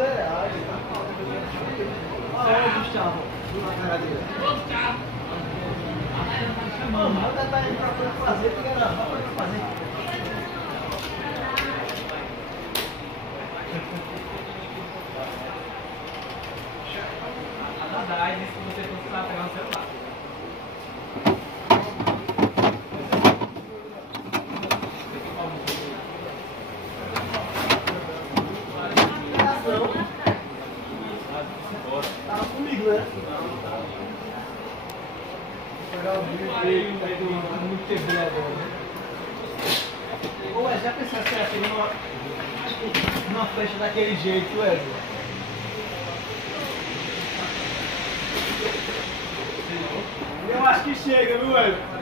fuleiragem. Olha o Gustavo. Na cara dele. Mano, o cara tá indo pra coisa fazer, tem que gravar pra fazer. Aí se você fosse lá pegar um celular. Tava comigo, né? Vou pegar o vídeo do muito TV agora, né? Ô, já pensaste aqui numa festa daquele jeito, Wesley? Eu acho que chega, viu, Wesley?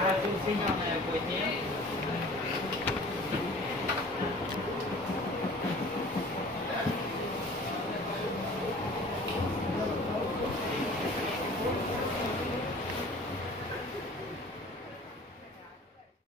Ah, tu sim, não, né? Coitinha.